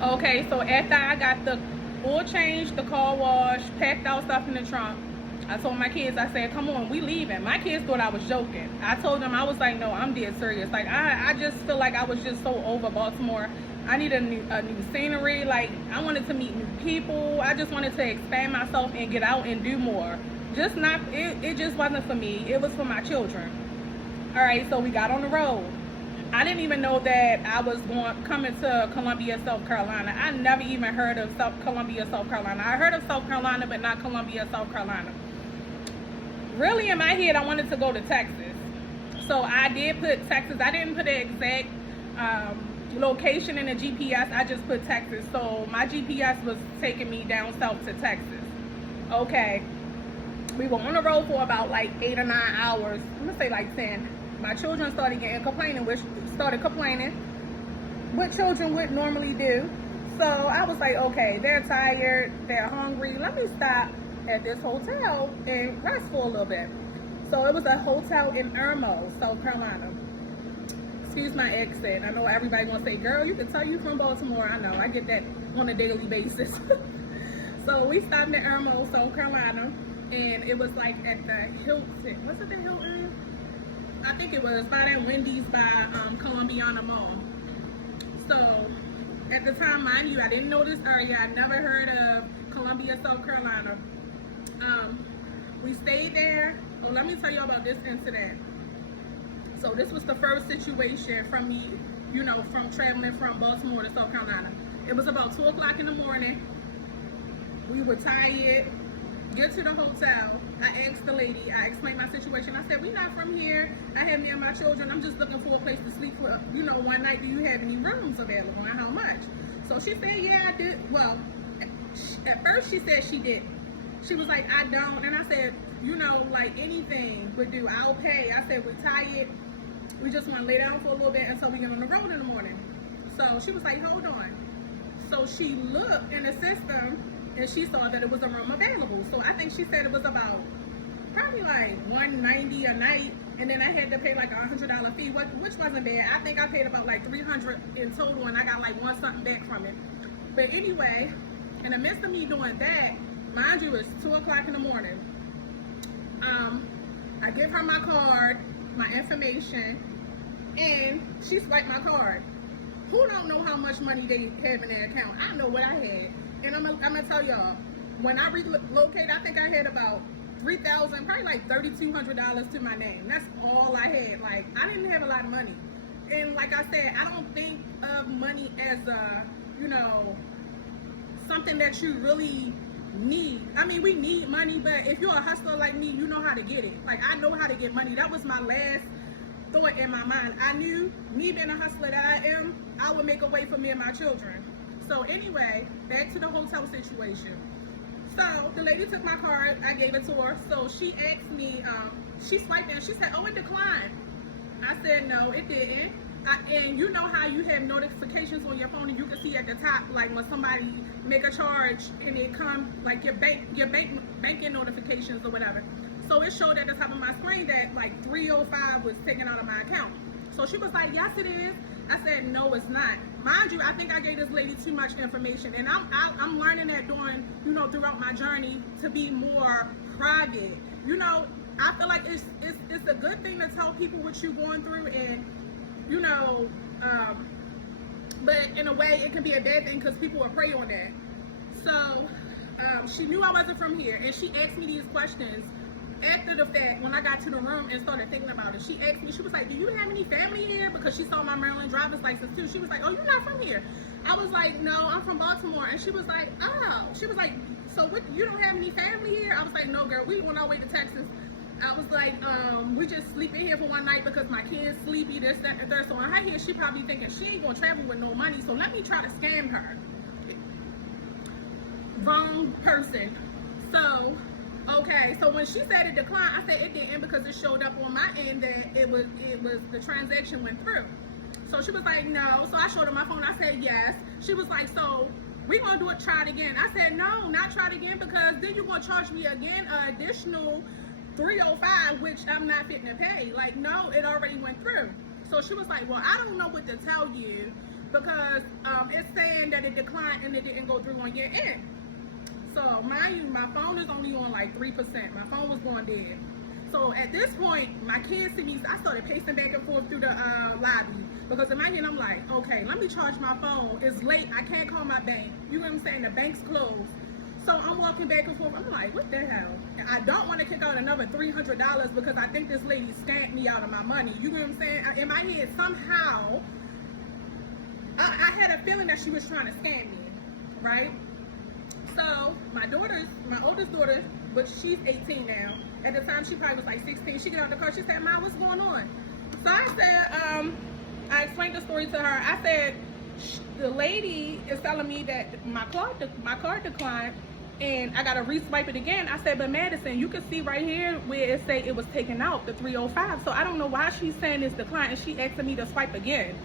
Okay, so after I got the oil change, the car wash, packed out stuff in the trunk, I told my kids, I said, come on, we leaving. My kids thought I was joking. I told them, I was like, no, I'm dead serious. Like, I just feel like I was just so over Baltimore. I need a new scenery. Like, I wanted to meet new people. I just wanted to expand myself and get out and do more. Just not, it just wasn't for me. It was for my children. All right, so we got on the road. I didn't even know that I was coming to Columbia, South Carolina. I never even heard of Columbia, South Carolina. I heard of South Carolina, but not Columbia, South Carolina. Really, in my head, I wanted to go to Texas. So I did put Texas. I didn't put the exact location in the GPS. I just put Texas. So my GPS was taking me down south to Texas. Okay. We were on the road for about like 8 or 9 hours. I'm going to say like 10. My children started complaining, what children would normally do. So I was like, okay, they're tired, they're hungry. Let me stop at this hotel and rest for a little bit. So it was a hotel in Irmo, South Carolina. Excuse my accent. I know everybody gonna say, girl, you can tell you from Baltimore. I know, I get that on a daily basis. So we stopped in Irmo, South Carolina, and it was like at the Hilton. Was it the Hilton? I think it was by that Wendy's by Columbiana Mall. So at the time, mind you, I didn't know this area. I never heard of Columbia, South Carolina. We stayed there. So let me tell you about this incident. So this was the first situation from me, you know, from traveling from Baltimore to South Carolina. It was about 2 o'clock in the morning. We were tired. Get to the hotel. I asked the lady, I explained my situation. I said, we're not from here. I have me and my children. I'm just looking for a place to sleep for, you know, one night. Do you have any rooms available and how much? So she said, yeah, I did. Well, at first she said she didn't. She was like, I don't. And I said, you know, like anything would do. I'll pay. I said, we're tired. We just want to lay down for a little bit until we get on the road in the morning. So she was like, hold on. So she looked in the system and she saw that it was a room available. So I think she said it was about probably like $190 a night, and then I had to pay like $100 fee, which wasn't bad. I think I paid about like $300 in total, and I got like one something back from it. But anyway, in the midst of me doing that, mind you, it's 2 o'clock in the morning. I give her my card, my information, and she swiped my card. Who don't know how much money they have in their account? I know what I had. And I'm gonna tell y'all, when I relocated, I think I had about $3,000, probably like $3,200 to my name. That's all I had. Like, I didn't have a lot of money. And like I said, I don't think of money as a, you know, something that you really need. I mean, we need money, but if you're a hustler like me, you know how to get it. Like, I know how to get money. That was my last thought in my mind. I knew, me being a hustler that I am, I would make a way for me and my children. So anyway, back to the hotel situation. So the lady took my card, I gave it to her. So she asked me, she swiped and she said, oh, it declined. I said, no, it didn't. And you know how you have notifications on your phone and you can see at the top, like when somebody make a charge and it come like your banking notifications or whatever. So it showed at the top of my screen that like 305 was taken out of my account. So she was like, yes, it is. I said, no, it's not. Mind you, I think I gave this lady too much information, and I'm learning that during, you know, throughout my journey to be more private. You know, I feel like it's a good thing to tell people what you're going through, and you know, but in a way it can be a bad thing because people will prey on that. So she knew I wasn't from here, and she asked me these questions after the fact. When I got to the room and started thinking about it, she asked me, she was like, do you have any family here? Because she saw my Maryland driver's license too. She was like, oh, you're not from here. I was like, no, I'm from Baltimore. And she was like, oh. She was like, so what, you don't have any family here? I was like, no, girl, we on our way to Texas. I was like, we just sleeping here for one night because my kids sleepy, this, that, and third. So in her head, she probably thinking she ain't gonna travel with no money, so let me try to scam her. Wrong person. So, okay, so when she said it declined, I said it didn't because it showed up on my end that it was the transaction went through. So she was like, no. So I showed her my phone. I said yes. She was like, so we gonna do it, try it again. I said no, not try it again, because then you're gonna charge me again an additional $305, which I'm not fitting to pay. Like, no, it already went through. So she was like, well, I don't know what to tell you. because it's saying that it declined and it didn't go through on your end. So mind you, my phone is only on like 3%. My phone was going dead. So at this point, my kids see me. I started pacing back and forth through the lobby because in my head I'm like, okay, let me charge my phone. It's late. I can't call my bank. You know what I'm saying? The bank's closed. So I'm walking back and forth. I'm like, what the hell? And I don't want to kick out another $300 because I think this lady scammed me out of my money. You know what I'm saying? In my head, somehow, I had a feeling that she was trying to scam me, right? So my oldest daughter, but she's 18 now. At the time, she probably was like 16. She got out the car. She said, "Mom, what's going on?" So I said, I explained the story to her. I said, the lady is telling me that my card declined, and I gotta re-swipe it again. I said, but Madison, you can see right here where it say it was taken out, the 305. So I don't know why she's saying it's declined, and she asking me to swipe again.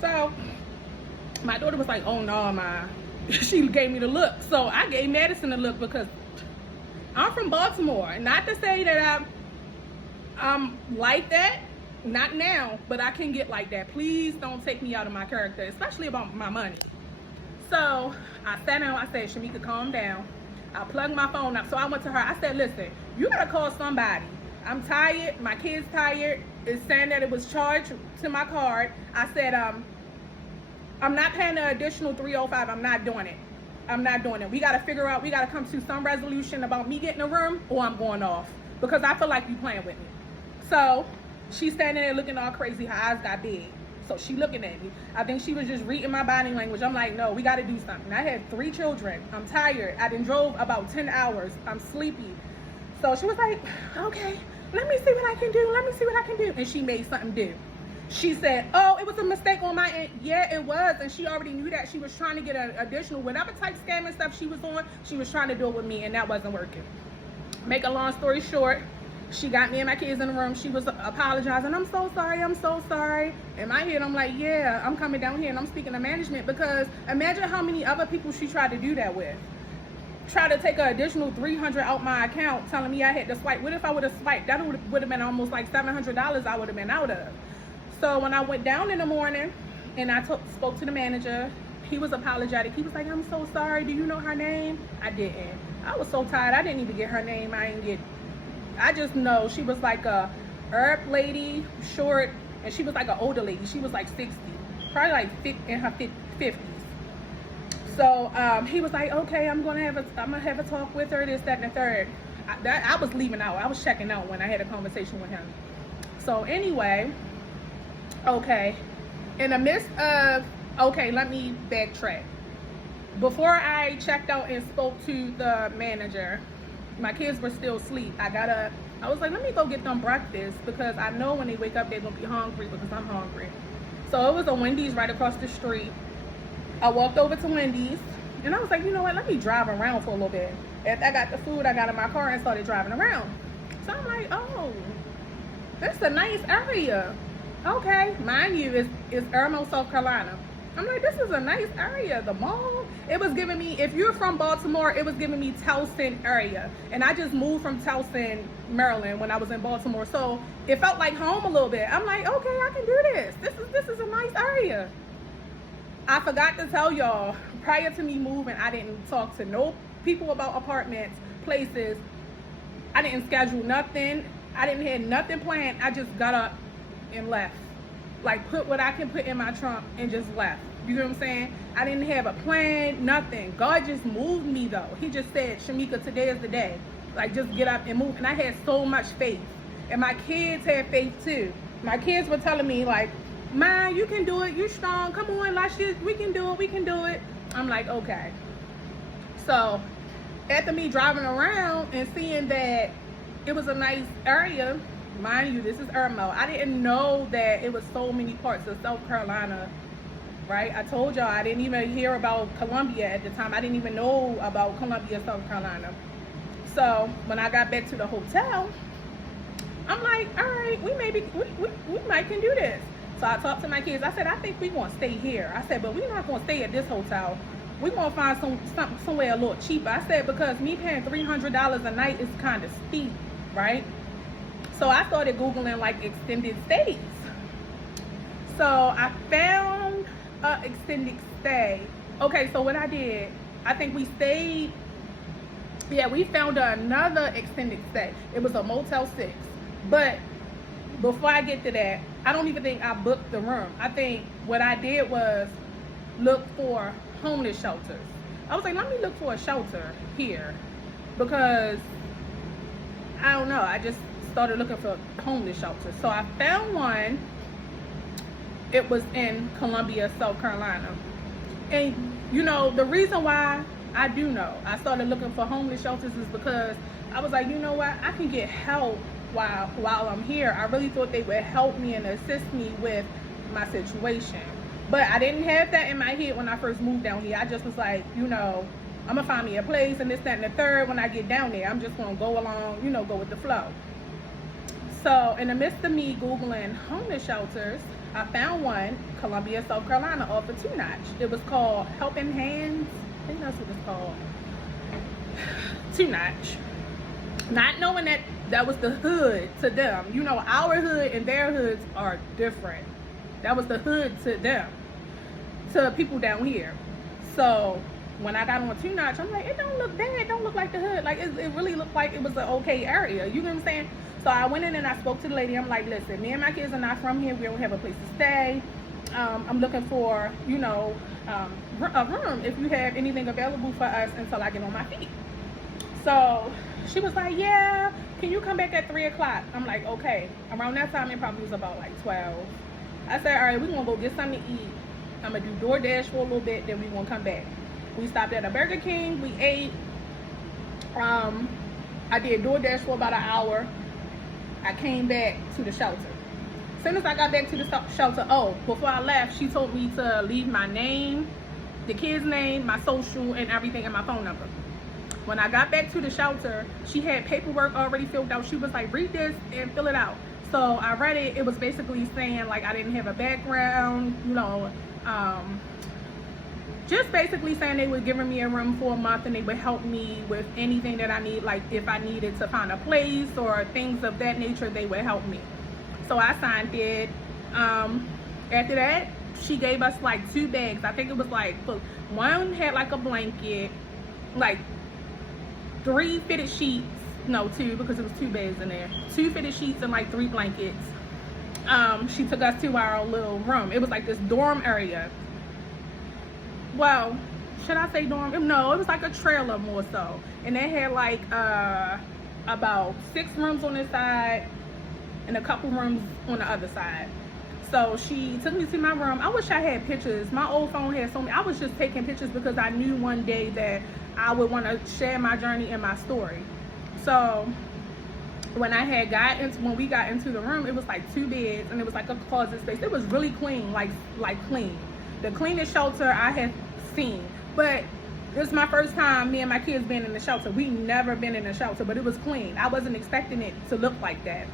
So my daughter was like, oh no, Ma. She gave me the look. So I gave Madison a look because I'm from Baltimore. Not to say that I'm like that, not now, but I can get like that. Please don't take me out of my character, especially about my money. So I sat down, I said, Shamika, calm down. I plugged my phone up. So I went to her, I said, listen, you gotta call somebody. I'm tired, my kid's tired. It's saying that it was charged to my card. I said, I'm not paying the additional $305. I'm not doing it. I'm not doing it. We got to figure out, we got to come to some resolution about me getting a room or I'm going off because I feel like you playing with me. So she's standing there looking all crazy. Her eyes got big. So she looking at me. I think she was just reading my body language. I'm like, no, we got to do something. I had 3 children. I'm tired. I done drove about 10 hours. I'm sleepy. So she was like, okay, let me see what I can do. Let me see what I can do. And she made something do. She said, oh, it was a mistake on my end. Yeah, it was. And she already knew that. She was trying to get an additional, whatever type scam and stuff she was on, she was trying to do it with me, and that wasn't working. Make a long story short, she got me and my kids in the room. She was apologizing. I'm so sorry. I'm so sorry. In my head, I'm like, yeah, I'm coming down here and I'm speaking to management because imagine how many other people she tried to do that with. Try to take an additional $300 out my account telling me I had to swipe. What if I would have swiped? That would have been almost like $700 I would have been out of. So when I went down in the morning and I spoke to the manager, he was apologetic. He was like, I'm so sorry. Do you know her name? I didn't. I was so tired. I didn't even get her name. I just know she was like a herb lady, short, and she was like an older lady. She was like 60, probably like in her 50s. So he was like, okay, I'm gonna have a talk with her, this, that, and the third. I was leaving out. I was checking out when I had a conversation with him. So anyway, okay, in the midst of, okay, let me backtrack. Before I checked out and spoke to the manager, my kids were still asleep. I was like, let me go get them breakfast because I know when they wake up, they're gonna be hungry because I'm hungry. So it was a Wendy's right across the street. I walked over to Wendy's and I was like, you know what, let me drive around for a little bit. After I got the food, I got in my car and started driving around. So I'm like, oh, that's a nice area. Okay, mind you, it's Irmo, South Carolina. I'm like, this is a nice area. The mall, it was giving me, if you're from Baltimore, it was giving me Towson area. And I just moved from Towson, Maryland when I was in Baltimore. So it felt like home a little bit. I'm like, okay, I can do this. This is a nice area. I forgot to tell y'all, prior to me moving, I didn't talk to no people about apartments, places. I didn't schedule nothing. I didn't have nothing planned. I just got up and left. Like, put what I can put in my trunk and just left. You know what I'm saying? I didn't have a plan, nothing. God just moved me though. He just said, Shamika, today is the day. Like, just get up and move. And I had so much faith. And my kids had faith too. My kids were telling me like, Ma, you can do it. You're strong. Come on, we can do it. We can do it. I'm like, okay. So after me driving around and seeing that it was a nice area, mind you, this is Irmo. I didn't know that it was so many parts of South Carolina, right? I told y'all I didn't even hear about Columbia at the time. I didn't even know about Columbia, South Carolina. So when I got back to the hotel, I'm like, all right, we might can do this. So I talked to my kids. I said, I think we're going to stay here. I said, but we're not going to stay at this hotel. We're going to find somewhere a little cheaper. I said, because me paying $300 a night is kind of steep, right? So I started Googling like extended stays. So I found a extended stay. Okay, so what I did, I think we stayed, yeah, we found another extended stay. It was a Motel 6. But before I get to that, I don't even think I booked the room. I think what I did was look for homeless shelters. I was like, let me look for a shelter here, because I don't know, I just started looking for homeless shelters. So I found one. It was in Columbia, South Carolina. And you know, the reason why I do know I started looking for homeless shelters is because I was like, you know what, I can get help while I'm here. I really thought they would help me and assist me with my situation. But I didn't have that in my head when I first moved down here. I just was like, you know, I'm gonna find me a place and this, that, and the third. When I get down there, I'm just gonna go along, you know, go with the flow. So in the midst of me Googling homeless shelters, I found one, Columbia, South Carolina, off of 2 Notch. It was called Helping Hands. I think that's what it's called. 2 Notch. Not knowing that that was the hood to them. You know, our hood and their hoods are different. That was the hood to them, to people down here. So when I got on 2 Notch, I'm like, it don't look bad. It don't look like the hood. Like, it really looked like it was an okay area. You know what I'm saying? So I went in and I spoke to the lady. I'm like, listen, me and my kids are not from here. We don't have a place to stay. I'm looking for, you know, a room if you have anything available for us until I get on my feet. So she was like, yeah, can you come back at 3 o'clock? I'm like, okay. Around that time, it probably was about like 12. I said, all right, we're going to go get something to eat. I'm going to do DoorDash for a little bit, then we're going to come back. We stopped at a Burger King. We ate. I did DoorDash for about an hour. I came back to the shelter. As soon as I got back to the shelter, before I left, she told me to leave my name, the kid's name, my social, and everything, and my phone number. When I got back to the shelter, she had paperwork already filled out. She was like, read this and fill it out. So I read it. It was basically saying like I didn't have a background, you know, just basically saying they were giving me a room for a month and they would help me with anything that I need, like if I needed to find a place or things of that nature, they would help me. So I signed it. After that, she gave us like 2 bags. I think it was like, look, one had like a blanket, like 3 fitted sheets, no 2 because it was 2 bags in there, 2 fitted sheets and like 3 blankets. She took us to our little room. It was like this dorm area. Well, should I say dorm? No, it was like a trailer more so. And they had like about 6 rooms on this side and a couple rooms on the other side. So she took me to my room. I wish I had pictures. My old phone had so many. I was just taking pictures because I knew one day that I would want to share my journey and my story. So when we got into the room, it was like 2 beds and it was like a closet space. It was really clean, like clean. The cleanest shelter I had seen. But this is my first time me and my kids being in the shelter. We never been in a shelter, but it was clean. I wasn't expecting it to look like that.